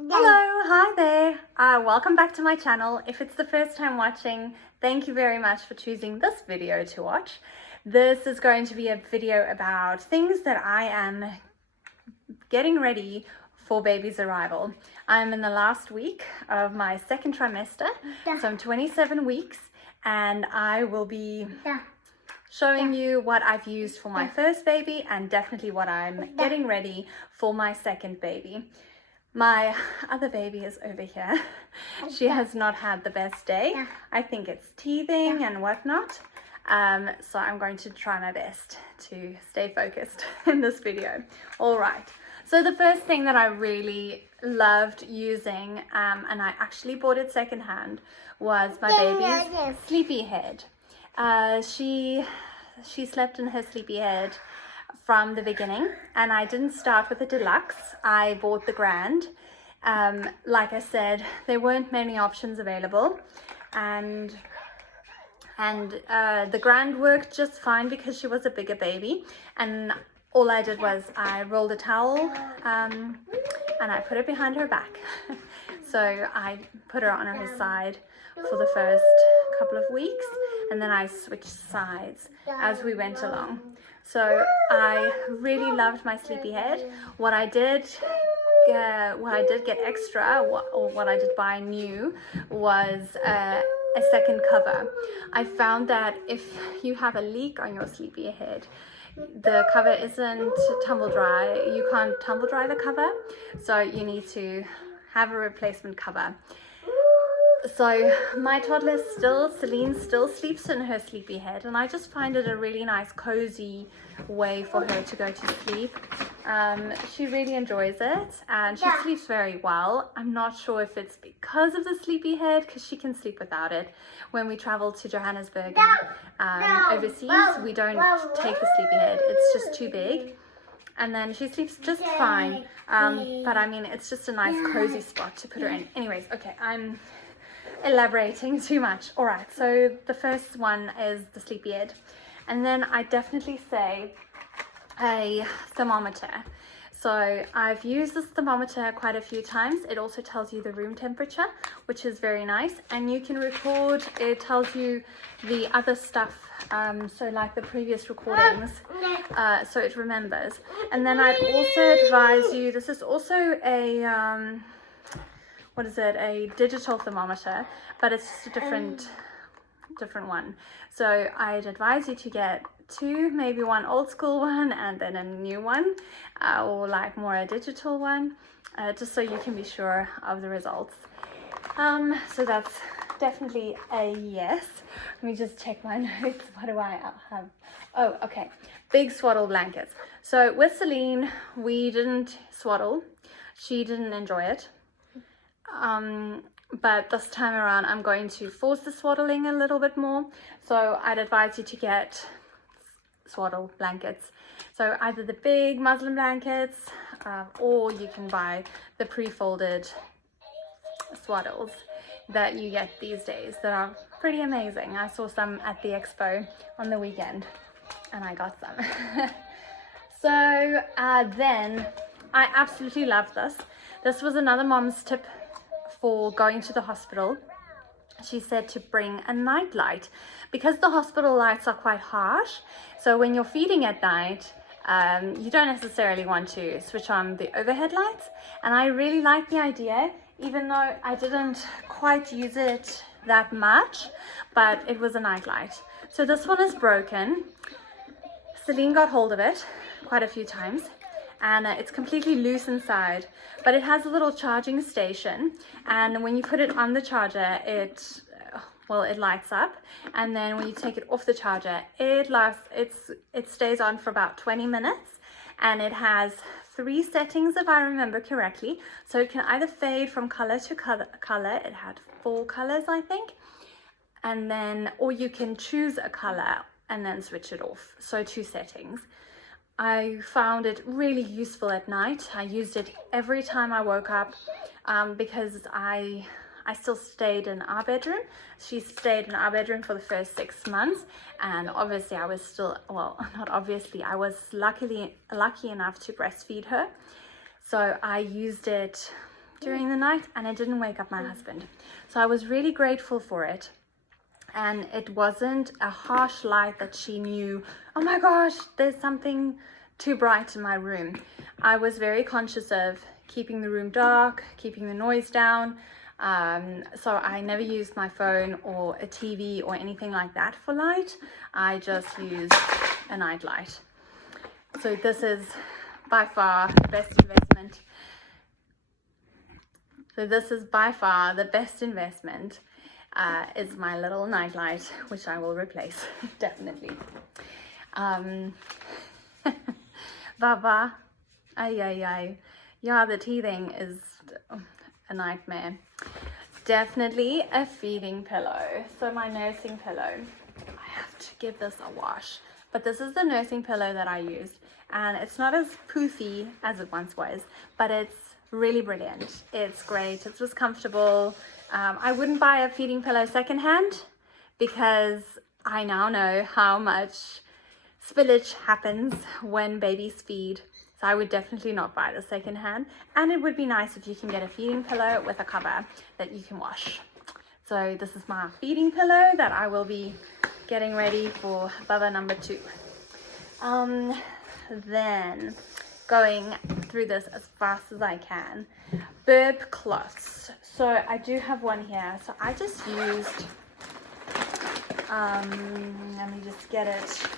Hello, hi there. Welcome back to my channel. If it's the first time watching, thank you very much for choosing this video to watch. This is going to be a video about things that I am getting ready for baby's arrival. I'm in the last week of my second trimester, so I'm 27 weeks, and I will be showing you what I've used for my first baby and definitely what I'm getting ready for my second baby. My other baby is over here. She has not had the best day. I think it's teething and whatnot. So I'm going to try my best to stay focused in this video. All right. So the first thing that I really loved using, and I actually bought it secondhand, was my baby's sleepy head. She slept in her sleepy head from the beginning, and I didn't start with the deluxe. I bought the grand. Like I said, there weren't many options available, and the grand worked just fine because she was a bigger baby, and all I did was I rolled a towel and I put it behind her back. So I put her on her side for the first couple of weeks, and then I switched sides as we went along. So I really loved my sleepy head. What I did get extra, or what I did buy new, was a second cover. I found that if you have a leak on your sleepy head, the cover isn't tumble dry. You can't tumble dry the cover, so you need to have a replacement cover. So my toddler Celine still sleeps in her sleepy head, and I just find it a really nice cozy way for her to go to sleep. She really enjoys it, and she sleeps very well. I'm not sure if it's because of the sleepy head, because she can sleep without it. When we travel to Johannesburg and overseas, we don't take the sleepy head. It's just too big. And then she sleeps just fine. But I mean, it's just a nice cozy spot to put her in. Anyways, okay, I'm elaborating too much. All right, so the first one is the sleepy head, and then I definitely say a thermometer. So I've used this thermometer quite a few times. It also tells you the room temperature, which is very nice, and you can record. It tells you the other stuff, so like the previous recordings, so it remembers. And then I'd also advise you, this is also a a digital thermometer, but it's just a different one. So I'd advise you to get two, maybe one old school one and then a new one, or like more a digital one, just so you can be sure of the results. So that's definitely a yes. Let me just check my notes. What do I have? Oh, okay. Big swaddle blankets. So with Celine, we didn't swaddle. She didn't enjoy it. But this time around I'm going to force the swaddling a little bit more, so I'd advise you to get swaddle blankets. So either the big muslin blankets, or you can buy the pre-folded swaddles that you get these days that are pretty amazing. I saw some at the expo on the weekend and I got some. So then I absolutely love this. This was another mom's tip for going to the hospital. She said to bring a night light, because the hospital lights are quite harsh. So when you're feeding at night, you don't necessarily want to switch on the overhead lights. And I really like the idea, even though I didn't quite use it that much, but it was a night light. So this one is broken. Celine got hold of it quite a few times, and it's completely loose inside, but it has a little charging station, and when you put it on the charger, it lights up, and then when you take it off the charger, it stays on for about 20 minutes, and it has 3 settings if I remember correctly. So it can either fade from color to color. It had 4 colors, I think, and then, or you can choose a color and then switch it off. So 2 settings. I found it really useful at night. I used it every time I woke up, because I still stayed in our bedroom. She stayed in our bedroom for the first 6 months, and obviously I was still, well, not obviously, I was lucky enough to breastfeed her. So I used it during the night, and it didn't wake up my husband. So I was really grateful for it. And it wasn't a harsh light that she knew, oh my gosh, there's something too bright in my room. I was very conscious of keeping the room dark, keeping the noise down. So I never used my phone or a TV or anything like that for light. I just used a night light. So this is by far the best investment. So this is by far the best investment. Is my little night light, which I will replace, definitely. Baba, ay. Yeah, the teething is a nightmare. Definitely a feeding pillow. So my nursing pillow, I have to give this a wash. But this is the nursing pillow that I used. And it's not as poofy as it once was, but it's really brilliant. It's great. It was comfortable. I wouldn't buy a feeding pillow secondhand because I now know how much spillage happens when babies feed. So I would definitely not buy the secondhand. And it would be nice if you can get a feeding pillow with a cover that you can wash. So this is my feeding pillow that I will be getting ready for Baba number 2. Then going through this as fast as I can. Burp cloths. So I do have one here. So I just used, let me just get it.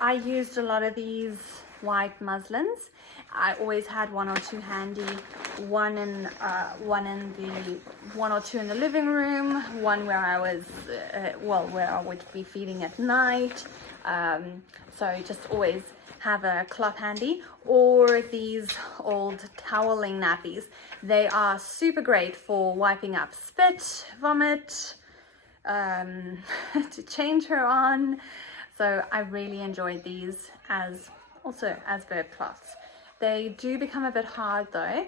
I used a lot of these white muslins. I always had 1 or 2 handy. One or two in the living room. One where I was, where I would be feeding at night. So just always have a cloth handy, or these old toweling nappies. They are super great for wiping up spit, vomit, to change her on. So I really enjoyed these as burp cloths. They do become a bit hard though,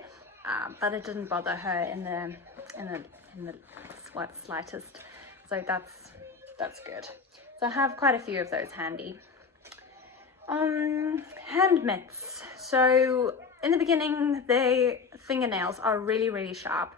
but it didn't bother her in the slightest. So that's good. So I have quite a few of those handy. Hand mitts. So in the beginning, their fingernails are really, really sharp.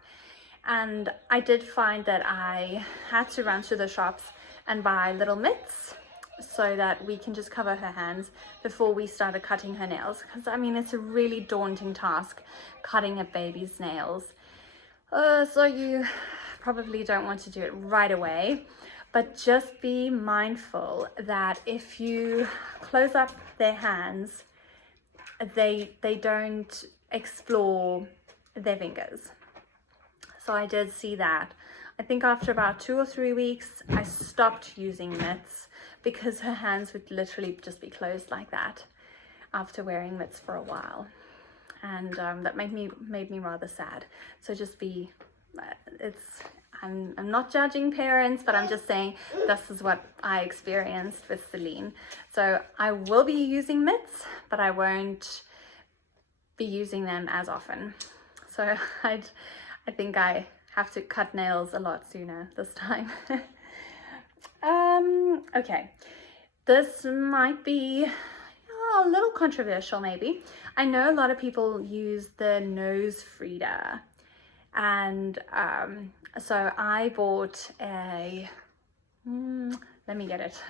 And I did find that I had to run to the shops and buy little mitts so that we can just cover her hands before we started cutting her nails. Because I mean, it's a really daunting task cutting a baby's nails. So you probably don't want to do it right away. But just be mindful that if you close up their hands, they don't explore their fingers. So I did see that. I think after about 2 or 3 weeks, I stopped using mitts because her hands would literally just be closed like that after wearing mitts for a while. And that made me rather sad. So just be, I'm not judging parents, but I'm just saying this is what I experienced with Celine. So I will be using mitts, but I won't be using them as often. So I think I have to cut nails a lot sooner this time. Okay, this might be a little controversial maybe. I know a lot of people use the nose feeder, and so I bought a, let me get it.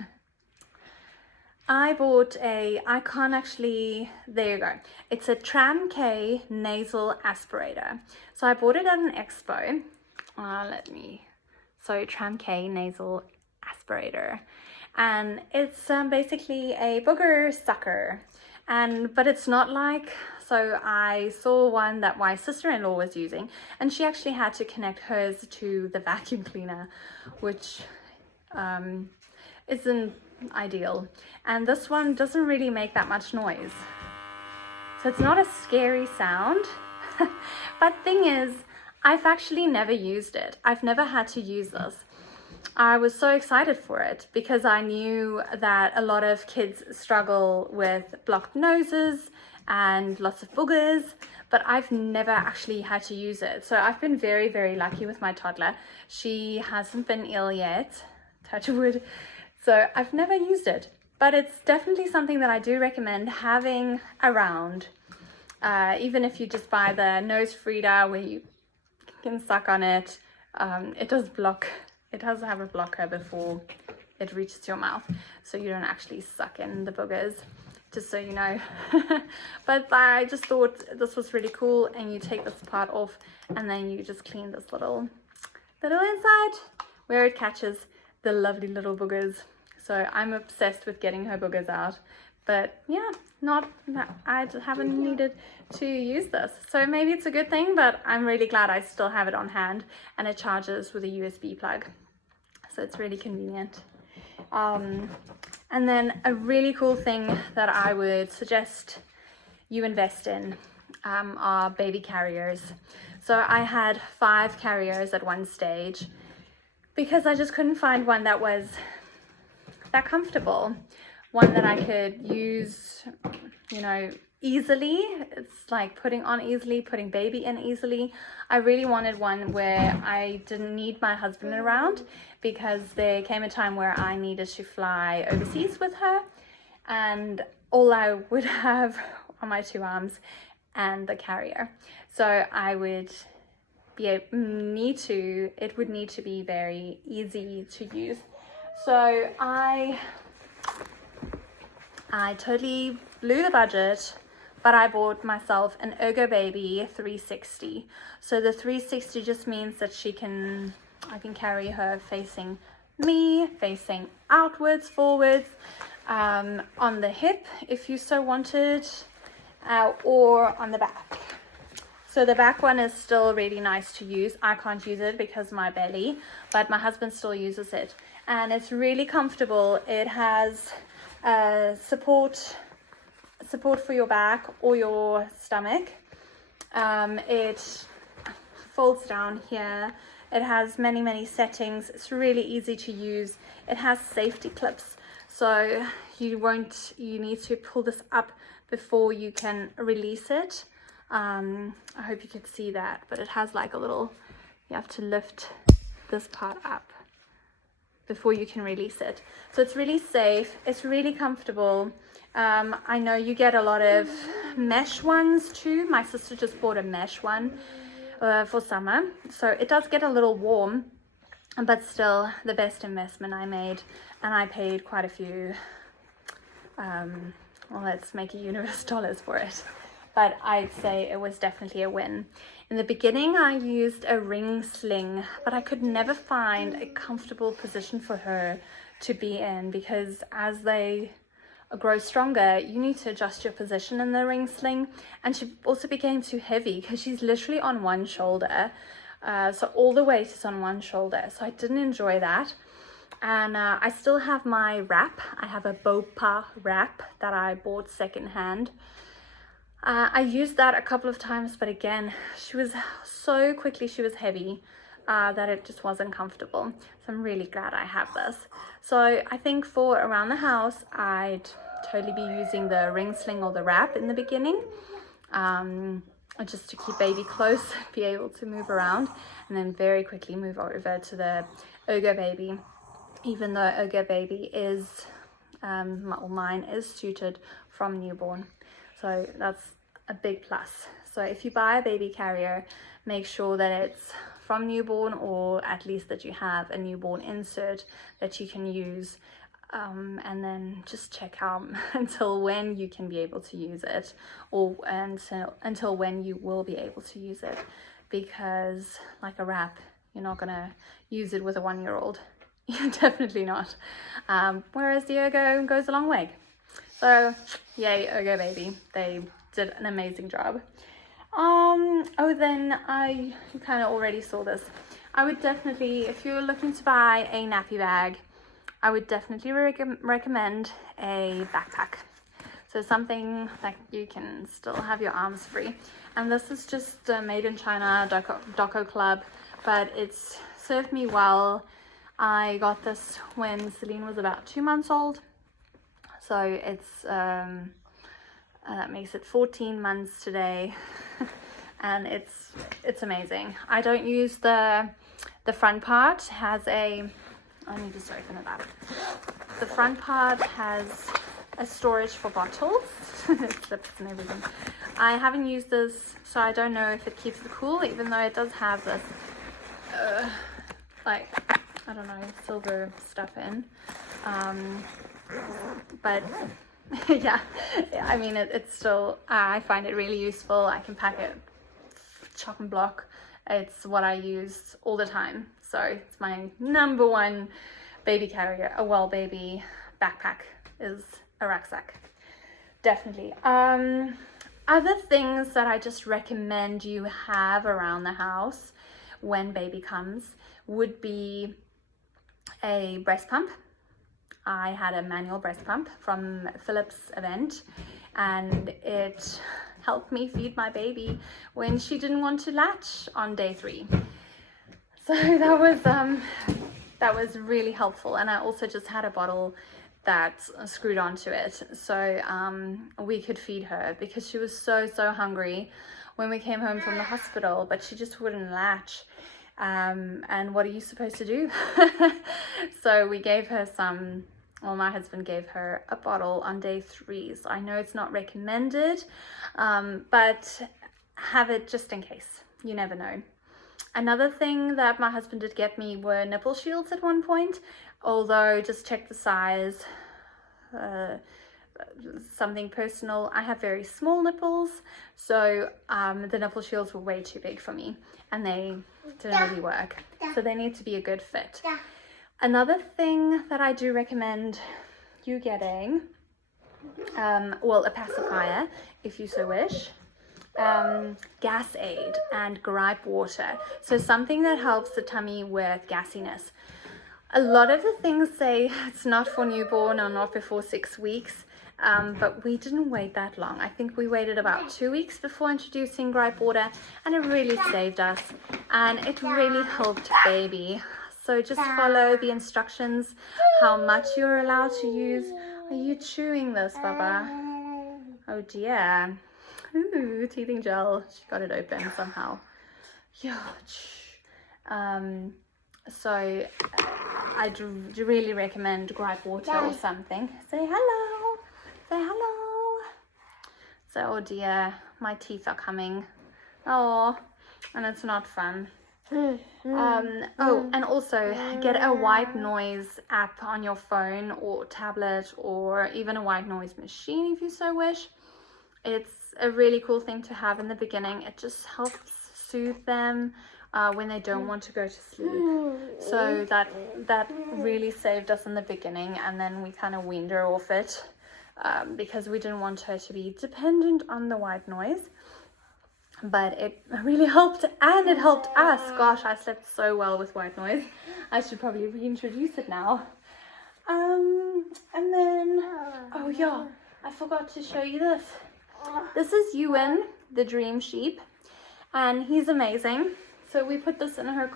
I can't actually, there you go. It's a Tram K nasal aspirator. So I bought it at an expo. So Tram K nasal aspirator. And it's basically a booger sucker. But it's not like, so I saw one that my sister-in-law was using, and she actually had to connect hers to the vacuum cleaner, which isn't ideal. And this one doesn't really make that much noise. So it's not a scary sound. But thing is, I've actually never used it. I've never had to use this. I was so excited for it because I knew that a lot of kids struggle with blocked noses and lots of boogers, but I've never actually had to use it. So I've been very, very lucky with my toddler. She hasn't been ill yet, touch wood. So I've never used it, but it's definitely something that I do recommend having around. Even if you just buy the nose feeder where you can suck on it. It does have a blocker before it reaches your mouth, so you don't actually suck in the boogers, just so you know. But I just thought this was really cool, and you take this part off and then you just clean this little inside where it catches the lovely little boogers. So I'm obsessed with getting her boogers out, but yeah, I haven't needed to use this, so maybe it's a good thing, but I'm really glad I still have it on hand, and it charges with a USB plug, so it's really convenient. And then a really cool thing that I would suggest you invest in are baby carriers. So I had 5 carriers at one stage because I just couldn't find one that was that comfortable, one that I could use, you know, easily. It's like putting on easily, putting baby in easily. I really wanted one where I didn't need my husband around, because there came a time where I needed to fly overseas with her, and all I would have on my 2 arms and the carrier. So I would it would need to be very easy to use. So I totally blew the budget, but I bought myself an Ergo Baby 360. So the 360 just means that I can carry her facing me, facing outwards, forwards, on the hip if you so wanted, or on the back. So the back one is still really nice to use. I can't use it because of my belly, but my husband still uses it, and it's really comfortable. It has support for your back or your stomach. It folds down here. It has many settings. It's really easy to use. It has safety clips, so you need to pull this up before you can release it. I hope you could see that, but it has like a little, you have to lift this part up before you can release it. So it's really safe, it's really comfortable. I know you get a lot of mesh ones too. My sister just bought a mesh one for summer, so it does get a little warm, but still the best investment I made. And I paid quite a few, well, let's make a universe dollars for it, but I'd say it was definitely a win. In the beginning I used a ring sling, but I could never find a comfortable position for her to be in, because as they grow stronger you need to adjust your position in the ring sling, and she also became too heavy because she's literally on one shoulder, so all the weight is on one shoulder, so I didn't enjoy that. And I still have my wrap. I have a Bopa wrap that I bought secondhand. I used that a couple of times, but again, she was heavy that it just wasn't comfortable. So I'm really glad I have this. So I think for around the house, I'd totally be using the ring sling or the wrap in the beginning, just to keep baby close, be able to move around, and then very quickly move over to the Ergo Baby. Even though Ergo Baby is, mine is suited from newborn. So that's a big plus. So if you buy a baby carrier, make sure that it's from newborn, or at least that you have a newborn insert that you can use, and then just check out until when you can be able to use it, or until when you will be able to use it, because like a wrap, you're not gonna use it with a 1-year-old. You're definitely not. Whereas the Ergo goes a long way. So yay, Ergo Baby, they did an amazing job. Then you kind of already saw this. I would definitely, if you're looking to buy a nappy bag, I would definitely recommend a backpack. So something that you can still have your arms free. And this is just made in China, Doco Club, but it's served me well. I got this when Celine was about 2 months old, so it's that makes it 14 months today. And it's amazing. I don't use the front part. Has a, I need to just open it up. The front part has a storage for bottles. It slips and everything. I haven't used this, so I don't know if it keeps it cool, even though it does have this like, I don't know, silver stuff in, but yeah, I mean, it's still, I find it really useful. I can pack it chock and block. It's what I use all the time, so it's my number one baby carrier. A well baby backpack is a rucksack, definitely. Other things that I just recommend you have around the house when baby comes would be a breast pump. I had a manual breast pump from Philip's event, and it helped me feed my baby when she didn't want to latch on day 3. So that was really helpful. And I also just had a bottle that screwed onto it, so we could feed her, because she was so hungry when we came home from the hospital, but she just wouldn't latch. And what are you supposed to do? So we gave her some, well, my husband gave her a bottle on day 3, so I know it's not recommended, but have it just in case, you never know. Another thing that my husband did get me were nipple shields at one point, although just check the size. Something personal, I have very small nipples, so the nipple shields were way too big for me, and they didn't really work, so they need to be a good fit. Another thing that I do recommend you getting, well, a pacifier if you so wish, gas aid and gripe water, so something that helps the tummy with gassiness. A lot of the things say it's not for newborn or not before 6 weeks, but we didn't wait that long. I think we waited about 2 weeks before introducing gripe water, and it really saved us, and it really helped baby. So just follow the instructions, how much you're allowed to use. Are you chewing this, Baba? Oh dear. Ooh, teething gel. She got it open somehow. Yeah. So I do really recommend gripe water or something. Say hello. Say hello. So, oh dear, my teeth are coming. Oh, and it's not fun. Oh, and also get a white noise app on your phone or tablet, or even a white noise machine if you so wish. It's a really cool thing to have in the beginning. It just helps soothe them when they don't want to go to sleep. So that really saved us in the beginning, and then we kind of weaned her off it because we didn't want her to be dependent on the white noise. But it really helped, and it helped us. Gosh, I slept so well with white noise. I should probably reintroduce it now. And then, oh yeah, I forgot to show you this. This is Ewan, the dream sheep, and he's amazing. So we put this in her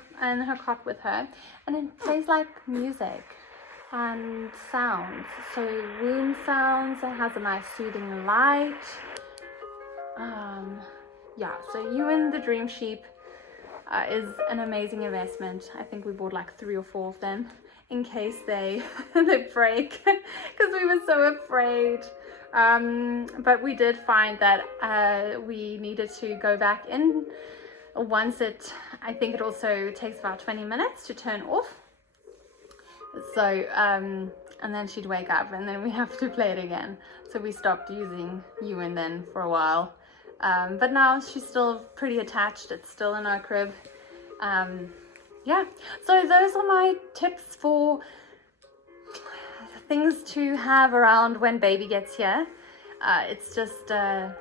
cot with her, and it plays like music and sounds. So womb sounds. It has a nice soothing light. Yeah, so Ewan the dream sheep is an amazing investment. I think we bought like 3 or 4 of them in case they break, because we were so afraid. But we did find that we needed to go back in once it, I think it also takes about 20 minutes to turn off. So and then she'd wake up, and then we have to play it again. So we stopped using Ewan then for a while. But now she's still pretty attached. It's still in our crib. Yeah, so those are my tips for things to have around when baby gets here. It's just a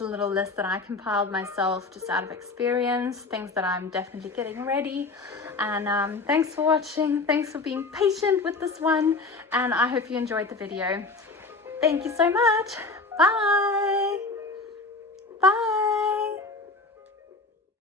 little list that I compiled myself just out of experience, things that I'm definitely getting ready. And thanks for watching. Thanks for being patient with this one, and I hope you enjoyed the video. Thank you so much. Bye. Bye.